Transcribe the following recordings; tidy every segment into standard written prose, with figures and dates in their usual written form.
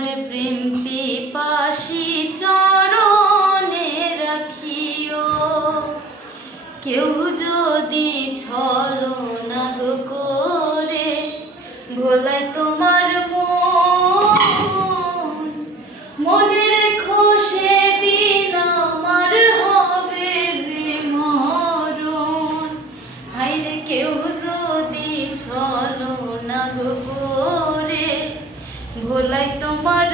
তোমার প্রেম পিপাসী চরণে রাখিও। কেউ যদি ছলনা করে ভোলায় তোমার মনে রেখো সেদিন আমার হবে যে মরণ। হায়রে কেউ যদি ছলনা করে ভোলায় তোমার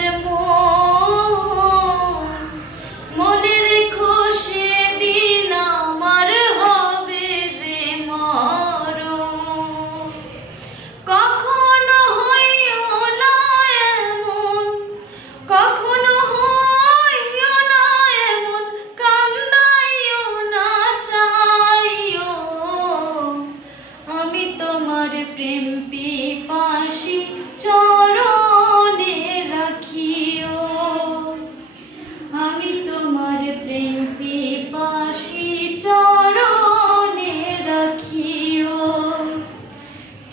মনে রেখো সেদিন আমার হবে যে মরণ। কখনো হইও না এমন, কখনো হইও না এমন, কান্দাইও না চাইও। আমি তোমার প্রেম পিপাসী চরণে রাখিও। আমি তোমার প্রেম পিপাসী চরণে রাখিও।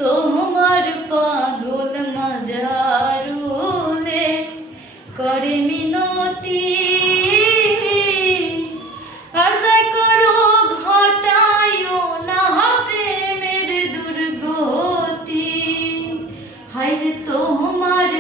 তোমার পাগল মাজারুলে করে মিনতি, আর যাই করো ঘটাইও না প্রেমের দুর্গতি। হায়রে তোমার